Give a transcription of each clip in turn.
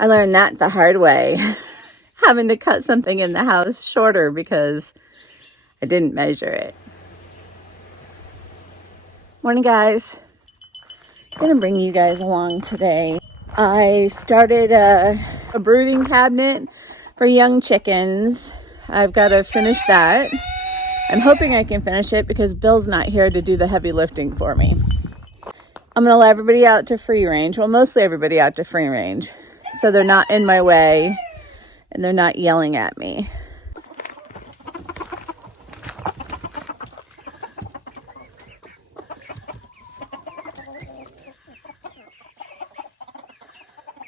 I learned that the hard way, having to cut something in the house shorter because I didn't measure it. Morning, guys. Gonna bring you guys along today. I started a brooding cabinet for young chickens. I've got to finish that. I'm hoping I can finish it because Bill's not here to do the heavy lifting for me. I'm gonna let everybody out to free range. Well, mostly everybody out to free range, so they're not in my way and they're not yelling at me.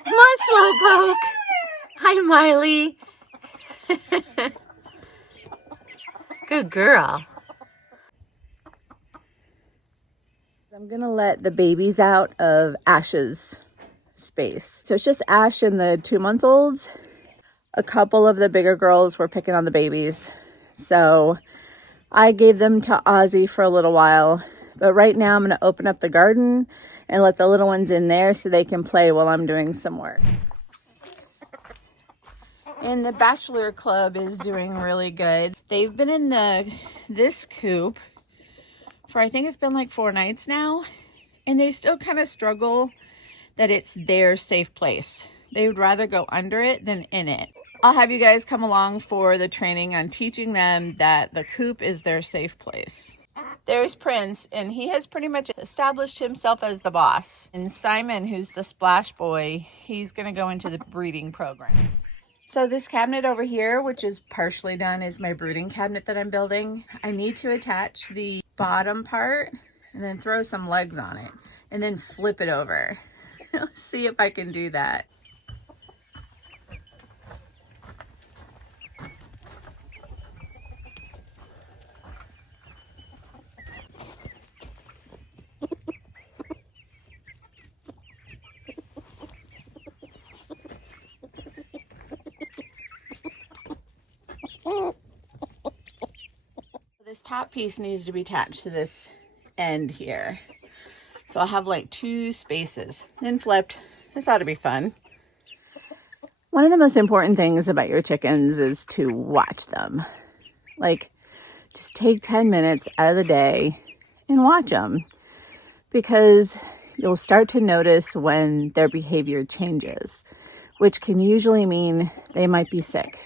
Come on, Slowpoke. Hi, Miley. Good girl. I'm gonna let the babies out of Ash's space. So it's just Ash and the 2-month-olds. A couple of the bigger girls were picking on the babies. So I gave them to Ozzy for a little while. But right now I'm gonna open up the garden and let the little ones in there so they can play while I'm doing some work. And the Bachelor Club is doing really good. They've been in this coop for I think it's been like 4 nights now, and they still kind of struggle that it's their safe place. They would rather go under it than in it. I'll have you guys come along for the training on teaching them that the coop is their safe place. There's Prince, and he has pretty much established himself as the boss. And Simon, who's the splash boy, he's gonna go into the breeding program. So this cabinet over here, which is partially done, is my brooding cabinet that I'm building. I need to attach the bottom part and then throw some legs on it and then flip it over. Let's see if I can do that. This top piece needs to be attached to this end here. So I'll have like 2 spaces, then flipped. This ought to be fun. One of the most important things about your chickens is to watch them. Like, just take 10 minutes out of the day and watch them, because you'll start to notice when their behavior changes, which can usually mean they might be sick.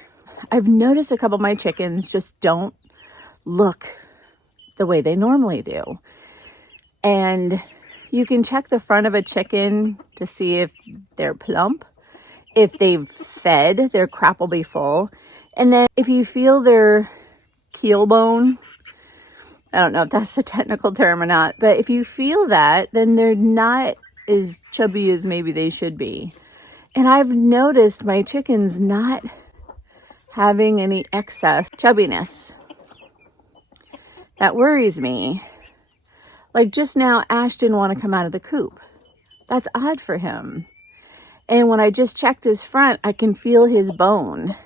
I've noticed a couple of my chickens just don't look the way they normally do. And you can check the front of a chicken to see if they're plump. If they've fed, their crop will be full. And then if you feel their keel bone, I don't know if that's the technical term or not, but if you feel that, then they're not as chubby as maybe they should be. And I've noticed my chickens not having any excess chubbiness. That worries me. Like just now, Ash didn't want to come out of the coop. That's odd for him. And when I just checked his front, I can feel his bone.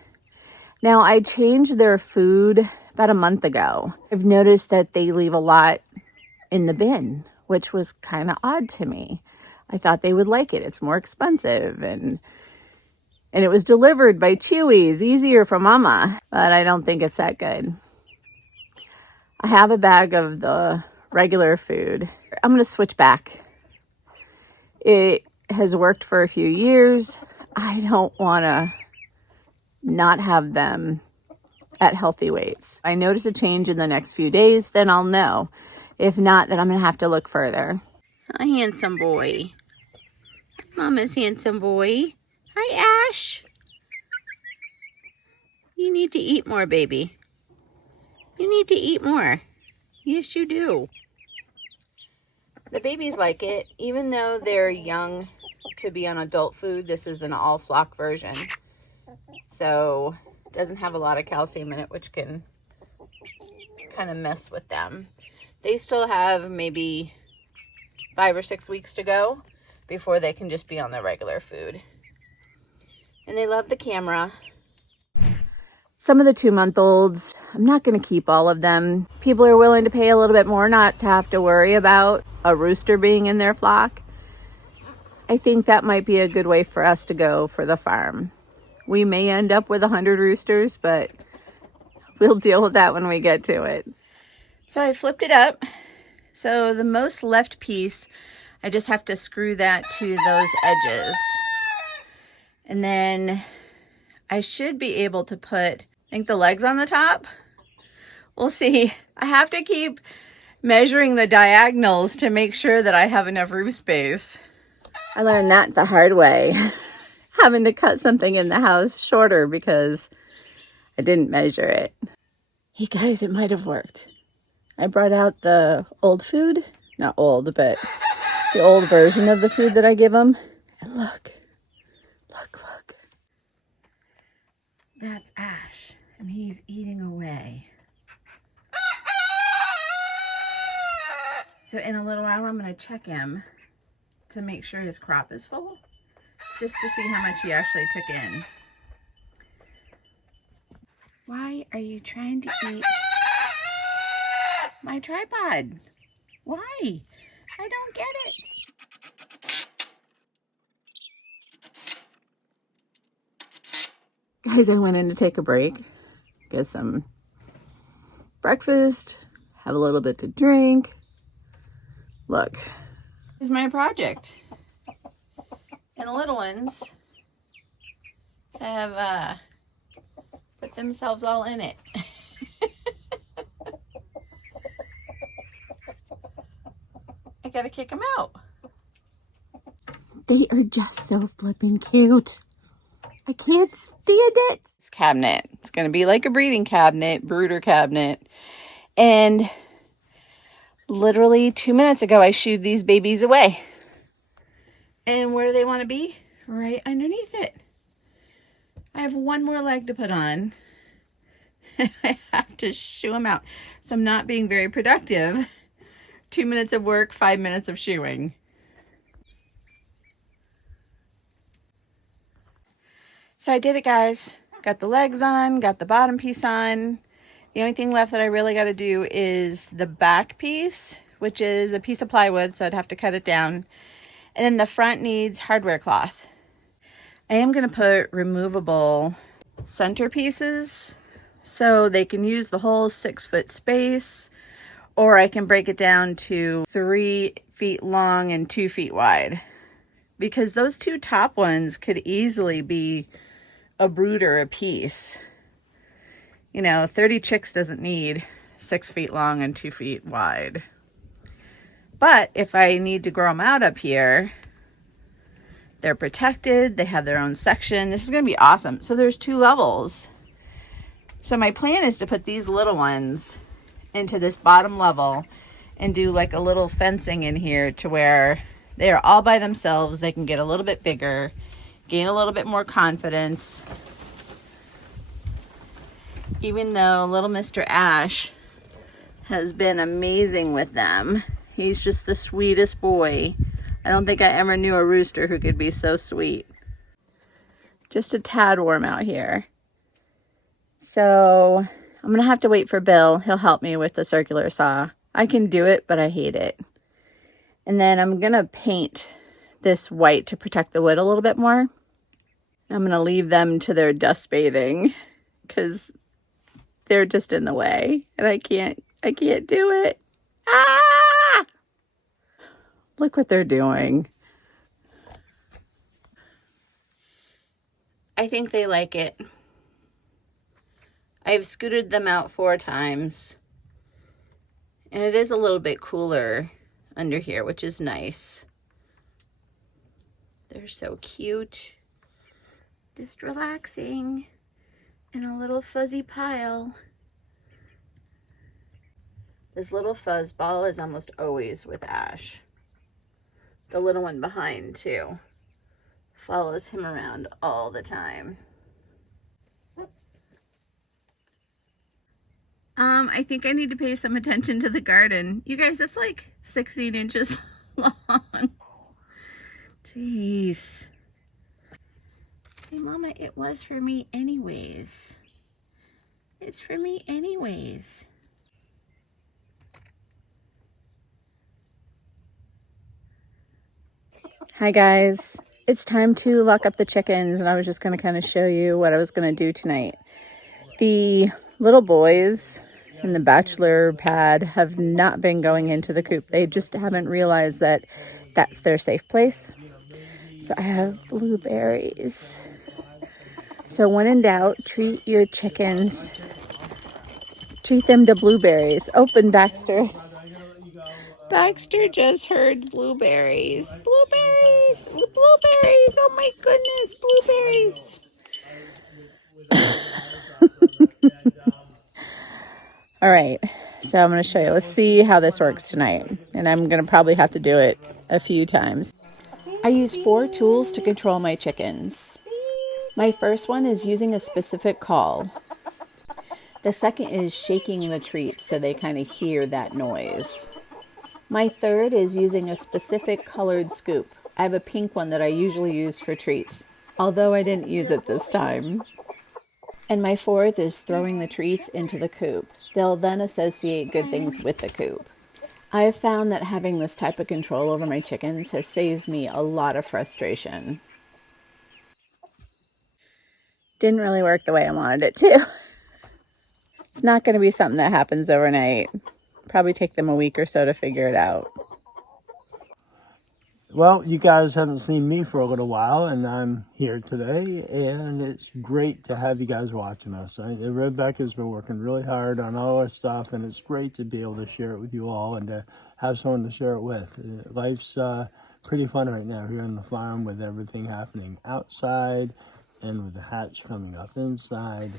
Now, I changed their food about a month ago. I've noticed that they leave a lot in the bin, which was kind of odd to me. I thought they would like it. It's more expensive, and it was delivered by Chewy's, easier for Mama, but I don't think it's that good. I have a bag of the regular food. I'm going to switch back. It has worked for a few years. I don't want to not have them at healthy weights. I notice a change in the next few days, then I'll know. If not, then I'm going to have to look further. Hi, handsome boy. Mama's handsome boy. Hi, Ash. You need to eat more, baby. You need to eat more. Yes, you do. The babies like it, even though they're young to be on adult food. This is an all flock version, so it doesn't have a lot of calcium in it, which can kind of mess with them. They still have maybe 5 or 6 weeks to go before they can just be on their regular food. And they love the camera. Some of the 2-month-olds, I'm not going to keep all of them. People are willing to pay a little bit more not to have to worry about a rooster being in their flock. I think that might be a good way for us to go for the farm. We may end up with 100 roosters, but we'll deal with that when we get to it. So I flipped it up. So the most left piece, I just have to screw that to those edges. And then I should be able to put, I think, the legs on the top. We'll see. I have to keep measuring the diagonals to make sure that I have enough roof space. I learned that the hard way, having to cut something in the house shorter because I didn't measure it. Hey guys, it might have worked. I brought out the old food, not old, but the old version of the food that I give them. And look. That's Ash, and he's eating away. So in a little while, I'm going to check him to make sure his crop is full, just to see how much he actually took in. Why are you trying to eat my tripod? Why? I don't get it. Guys, I went in to take a break, get some breakfast, have a little bit to drink. Look, this is my project. And the little ones have put themselves all in it. I gotta kick them out. They are just so flippin' cute. I can't stand it. This cabinet, it's gonna be like a breeding cabinet, brooder cabinet. And literally 2 minutes ago, I shooed these babies away. And where do they want to be? Right underneath it. I have one more leg to put on. I have to shoo them out. So I'm not being very productive. 2 minutes of work, 5 minutes of shooing. So I did it, guys. Got the legs on, got the bottom piece on. The only thing left that I really got to do is the back piece, which is a piece of plywood, so I'd have to cut it down. And then the front needs hardware cloth. I am going to put removable center pieces so they can use the whole 6-foot space, or I can break it down to 3 feet long and 2 feet wide, because those two top ones could easily be a brooder a piece. You know, 30 chicks doesn't need 6 feet long and 2 feet wide. But if I need to grow them out up here, they're protected. They have their own section. This is going to be awesome. So there's 2 levels. So my plan is to put these little ones into this bottom level and do like a little fencing in here to where they are all by themselves. They can get a little bit bigger, gain a little bit more confidence. Even though little Mr. Ash has been amazing with them. He's just the sweetest boy. I don't think I ever knew a rooster who could be so sweet. Just a tad warm out here. So I'm going to have to wait for Bill. He'll help me with the circular saw. I can do it, but I hate it. And then I'm going to paint this white to protect the wood a little bit more. I'm going to leave them to their dust bathing because they're just in the way and I can't do it. Ah! Look what they're doing. I think they like it. I've scooted them out 4 times. And it is a little bit cooler under here, which is nice. They're so cute. Just relaxing in a little fuzzy pile. This little fuzz ball is almost always with Ash. The little one behind too. Follows him around all the time. I think I need to pay some attention to the garden. You guys, that's like 16 inches long. Jeez. Hey, Mama, it was for me anyways. It's for me anyways. Hi guys, it's time to lock up the chickens, and I was just going to kind of show you what I was going to do tonight. The little boys in the bachelor pad have not been going into the coop. They just haven't realized that that's their safe place. So I have blueberries. So when in doubt, treat your chickens. Treat them to blueberries. Open, Baxter. Baxter just heard blueberries. Blueberries! Blueberries! Oh my goodness, blueberries! All right, so I'm going to show you. Let's see how this works tonight. And I'm going to probably have to do it a few times. I use 4 tools to control my chickens. My first one is using a specific call. The second is shaking the treats so they kind of hear that noise. My third is using a specific colored scoop. I have a pink one that I usually use for treats, although I didn't use it this time. And my fourth is throwing the treats into the coop. They'll then associate good things with the coop. I have found that having this type of control over my chickens has saved me a lot of frustration. Didn't really work the way I wanted it to. It's not going to be something that happens overnight. Probably take them a week or so to figure it out. Well, you guys haven't seen me for a little while, and I'm here today, and it's great to have you guys watching us. Rebecca's been working really hard on all our stuff, and it's great to be able to share it with you all and to have someone to share it with. Life's pretty fun right now here on the farm with everything happening outside and with the hatch coming up inside.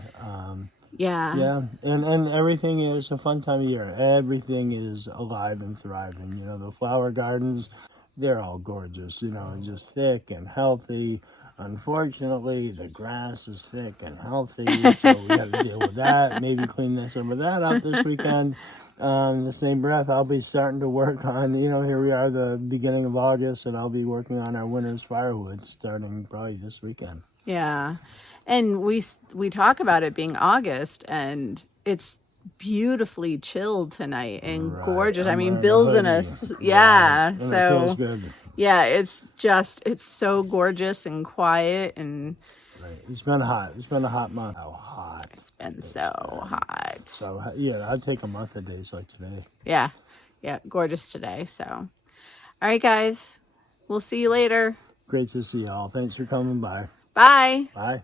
Yeah, and everything is a fun time of year. Everything is alive and thriving. You know, the flower gardens, they're all gorgeous, you know, just thick and healthy. Unfortunately, the grass is thick and healthy, so we got to deal with that. Maybe clean some of that up this weekend. In the same breath, I'll be starting to work on, you know, here we are the beginning of August, and I'll be working on our winter's firewood starting probably this weekend. Yeah. And we talk about it being August, and it's beautifully chilled tonight and gorgeous. I mean, Bill's in us. Yeah. Right. And so it feels good. Yeah, it's so gorgeous and quiet and right. It's been hot. It's been a hot month. How hot. It's been so hot. So yeah, I'd take a month of days like today. Yeah. Yeah, gorgeous today. So all right, guys. We'll see you later. Great to see y'all. Thanks for coming by. Bye. Bye.